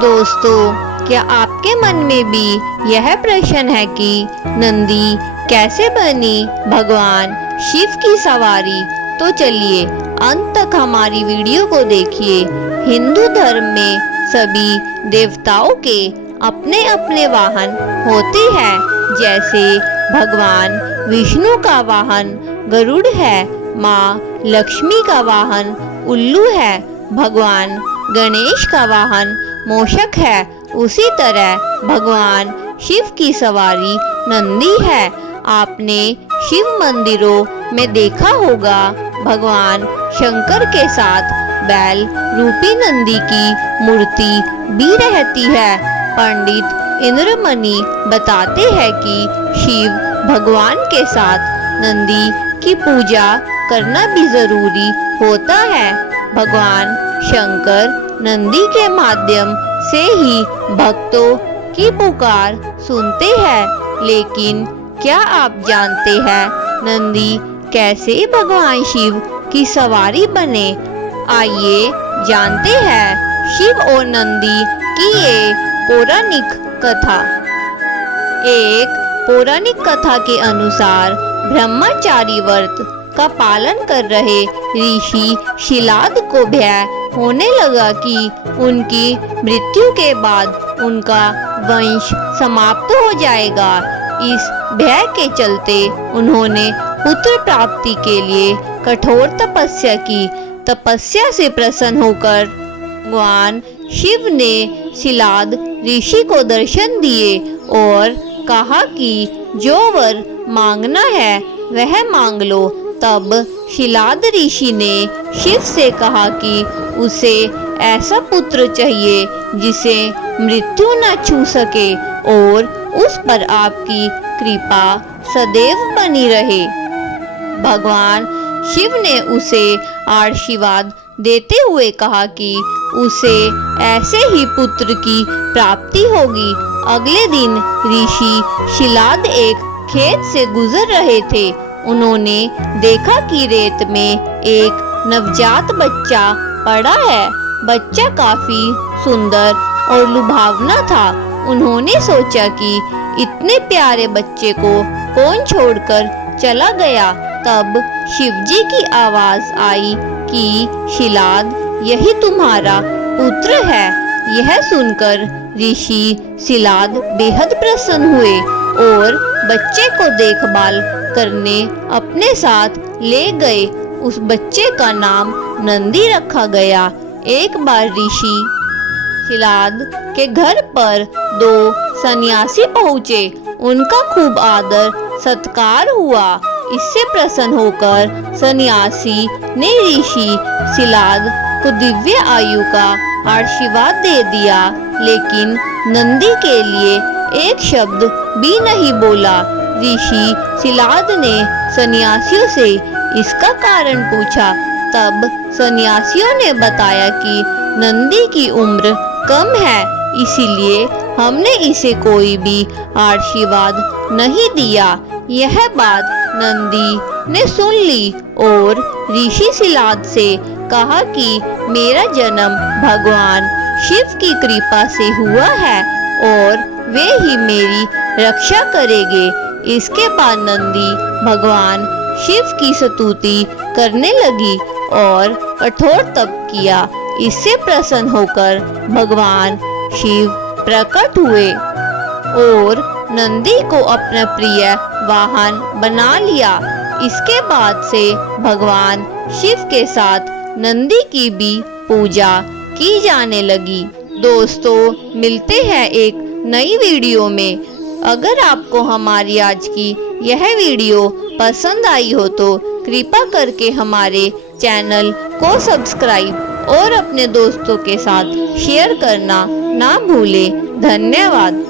दोस्तों, क्या आपके मन में भी यह प्रश्न है कि नंदी कैसे बनी भगवान शिव की सवारी? तो चलिए अंत तक हमारी वीडियो को देखिए। हिंदू धर्म में सभी देवताओं के अपने अपने वाहन होते हैं। जैसे भगवान विष्णु का वाहन गरुड़ है, माँ लक्ष्मी का वाहन उल्लू है, भगवान गणेश का वाहन मूषक है, उसी तरह भगवान शिव की सवारी नंदी है। आपने शिव मंदिरों में देखा होगा भगवान शंकर के साथ बैल रूपी नंदी की मूर्ति भी रहती है। पंडित इंद्रमणि बताते हैं कि शिव भगवान के साथ नंदी की पूजा करना भी जरूरी होता है। भगवान शंकर नंदी के माध्यम से ही भक्तों की पुकार सुनते हैं। लेकिन क्या आप जानते हैं नंदी कैसे भगवान शिव की सवारी बने? आइए जानते हैं शिव और नंदी की ये पौराणिक कथा। एक पौराणिक कथा के अनुसार ब्रह्मचारी व्रत का पालन कर रहे ऋषि शिलाद को भय होने लगा कि उनकी मृत्यु के बाद उनका वंश समाप्त हो जाएगा। इस भय के चलते उन्होंने पुत्र प्राप्ति के लिए कठोर तपस्या की। तपस्या से प्रसन्न होकर भगवान शिव ने शिलाद ऋषि को दर्शन दिए और कहा कि जो वर मांगना है वह मांग लो। तब शिलाद ऋषि ने शिव से कहा कि उसे ऐसा पुत्र चाहिए जिसे मृत्यु न छू सके और उस पर आपकी कृपा सदैव बनी रहे। भगवान शिव ने उसे आशीर्वाद देते हुए कहा कि उसे ऐसे ही पुत्र की प्राप्ति होगी। अगले दिन ऋषि शिलाद एक खेत से गुजर रहे थे। उन्होंने देखा कि रेत में एक नवजात बच्चा पड़ा है। बच्चा काफी सुंदर और लुभावना था। उन्होंने सोचा कि इतने प्यारे बच्चे को कौन छोड़कर चला गया। तब शिवजी की आवाज आई कि शिलाद, यही तुम्हारा पुत्र है। यह सुनकर ऋषि शिलाद बेहद प्रसन्न हुए और बच्चे को देखभाल करने अपने साथ ले गए। उस बच्चे का नाम नंदी रखा गया। एक बार ऋषि शिलाद के घर पर दो सन्यासी पहुँचे। उनका खूब आदर सत्कार हुआ। इससे प्रसन्न होकर सन्यासी ने ऋषि शिलाद को दिव्य आयु का आशीर्वाद दे दिया, लेकिन नंदी के लिए एक शब्द भी नहीं बोला। ऋषि शिलाद ने सन्यासियों से इसका कारण पूछा। तब सन्यासियों ने बताया कि नंदी की उम्र कम है, इसीलिए हमने इसे कोई भी आशीर्वाद नहीं दिया। यह बात नंदी ने सुन ली और ऋषि शिलाद से कहा कि मेरा जन्म भगवान शिव की कृपा से हुआ है और वे ही मेरी रक्षा करेंगे। इसके बाद नंदी भगवान शिव की स्तुति करने लगी और कठोर तप किया। इससे प्रसन्न होकर भगवान शिव प्रकट हुए और नंदी को अपना प्रिय वाहन बना लिया। इसके बाद से भगवान शिव के साथ नंदी की भी पूजा की जाने लगी। दोस्तों, मिलते हैं एक नई वीडियो में। अगर आपको हमारी आज की यह वीडियो पसंद आई हो तो कृपा करके हमारे चैनल को सब्सक्राइब और अपने दोस्तों के साथ शेयर करना ना भूलें। धन्यवाद।